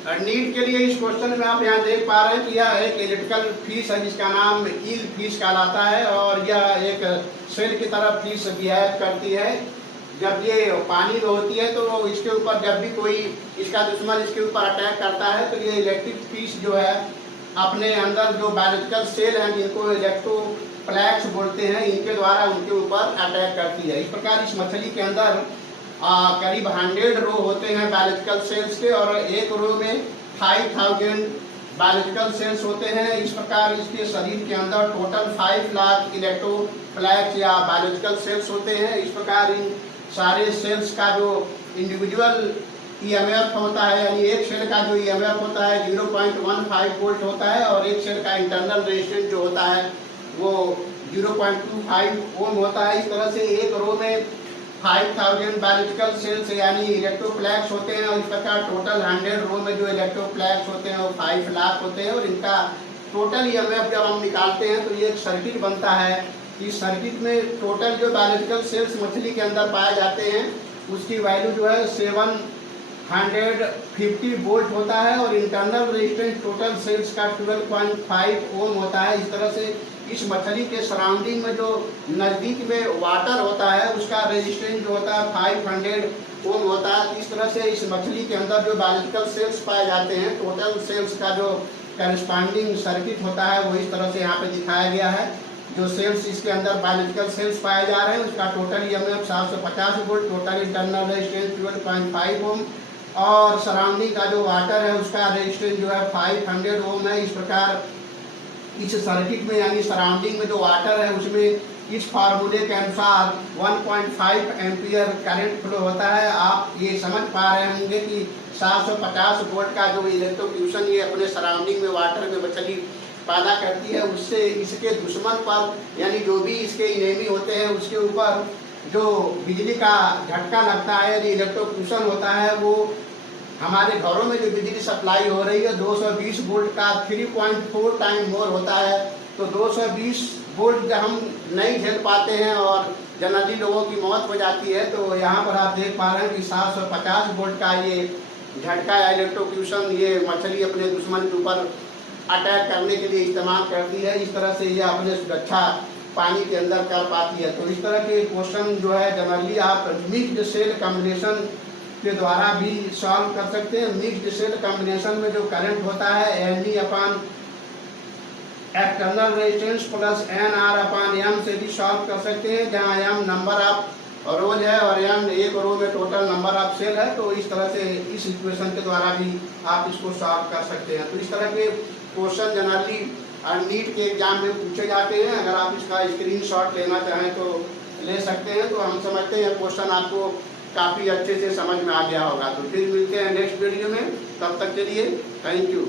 NEET के लिए इस क्वेश्चन में आप यहाँ देख पा रहे हैं कि यह एक इलेक्ट्रिकल फीस है जिसका नाम ईल फीस कहलाता है और यह एक सेल की तरह फीस बिहेव करती है। जब ये पानी में होती है तो इसके ऊपर जब भी कोई इसका दुश्मन इसके ऊपर अटैक करता है तो ये इलेक्ट्रिक फीस जो है अपने अंदर जो बायोलॉजिकल सेल हैं जिनको इलेक्ट्रोप्लेक्स बोलते हैं इनके द्वारा उनके ऊपर अटैक करती है। इस प्रकार इस मछली के अंदर करीब 100 रो होते हैं बायोलॉजिकल सेल्स के और एक रो में 5000 बायोलॉजिकल सेल्स होते हैं। इस प्रकार इसके शरीर के अंदर टोटल 5 लाख इलेक्ट्रोप्लेक्स या बायोलॉजिकल सेल्स होते हैं। इस प्रकार इन सारे सेल्स का जो इंडिविजुअल ईएमएफ होता है यानी एक सेल का जो ईएमएफ होता है 0.15 वोल्ट होता है और एक सेल का इंटरनल रेजिस्टेंस जो होता है वो 0.25 ओम होता है। इस तरह से एक रो में 5000 बायोलॉजिकल सेल्स यानी इलेक्ट्रोप्लेक्स होते हैं और इस प्रकार टोटल 100 रो में जो इलेक्ट्रोप्लेक्स होते हैं वो 5 लाख होते हैं और इनका टोटल ईएमएफ जब हम निकालते हैं तो ये एक सर्किट बनता है। इस सर्किट में टोटल जो बायोलॉजिकल सेल्स मछली के अंदर पाए जाते हैं उसकी वैल्यू जो है 750 वोल्ट होता है और इंटरनल रेजिस्टेंस टोटल सेल्स का 12.5 ओम होता है। इस तरह से इस मछली के सराउंडिंग में जो नज़दीक में वाटर होता है उसका रेजिस्टेंस जो होता है 500 ओम होता है। इस तरह से इस मछली के अंदर जो बायोलॉजिकल सेल्स पाए जाते हैं टोटल सेल्स का जो करस्पॉन्डिंग सर्किट होता है वो इस तरह से यहाँ पे दिखाया गया है। जो सेल्स इसके अंदर बायोलॉजिकल सेल्स पाए जा रहे हैं उसका total EMF 750 volt, total internal resistance 12.5 ओम और सराउंडिंग का जो वाटर है उसका रेजिस्टेंस जो है 500 ओम है। इस प्रकार इस सर्किट में यानी सराउंडिंग में जो वाटर है उसमें इस फार्मूले के अनुसार 1.5 एम्पियर करंट फ्लो होता है। आप ये समझ पा रहे होंगे कि 750 वोल्ट का जो इलेक्ट्रोक्यूशन ये अपने सराउंडिंग में वाटर में मछली पैदा करती है उससे इसके दुश्मन पर यानी जो भी इसके इनेमी होते हैं उसके ऊपर जो बिजली का झटका लगता है यदि इलेक्ट्रोक्यूशन होता है वो हमारे घरों में जो बिजली सप्लाई हो रही है 220 वोल्ट का 3.4 टाइम मोर होता है। तो 220 वोल्ट जब हम नहीं झेल पाते हैं और जनरली लोगों की मौत हो जाती है तो यहाँ पर आप देख पा रहे हैं कि 750 वोल्ट का ये झटका या इलेक्ट्रोक्यूशन ये मछली अपने दुश्मन के ऊपर अटैक करने के लिए इस्तेमाल करती है। इस तरह से ये अपने सुरक्षा पानी के अंदर कर पाती है। तो इस तरह के क्वेश्चन जो है जनरली आप मिक्स्ड सेल कॉम्बिनेशन के द्वारा भी सॉल्व कर सकते हैं। मिक्स्ड सेल कॉम्बिनेशन में जो करंट होता है N upon external resistance plus NR upon M से भी सॉल्व कर सकते हैं जहाँ M नंबर ऑफ रोज है और M एक रो में टोटल नंबर ऑफ सेल है। तो इस तरह से इस इक्वेशन के द्वारा भी आप इसको सॉल्व कर सकते हैं। तो इस तरह के क्वेश्चन जनरली नीट के एग्जाम में पूछे जाते हैं। अगर आप इसका स्क्रीनशॉट लेना चाहें तो ले सकते हैं। तो हम समझते हैं क्वेश्चन आपको काफ़ी अच्छे से समझ में आ गया होगा। तो फिर मिलते हैं नेक्स्ट वीडियो में, तब तक के लिए थैंक यू।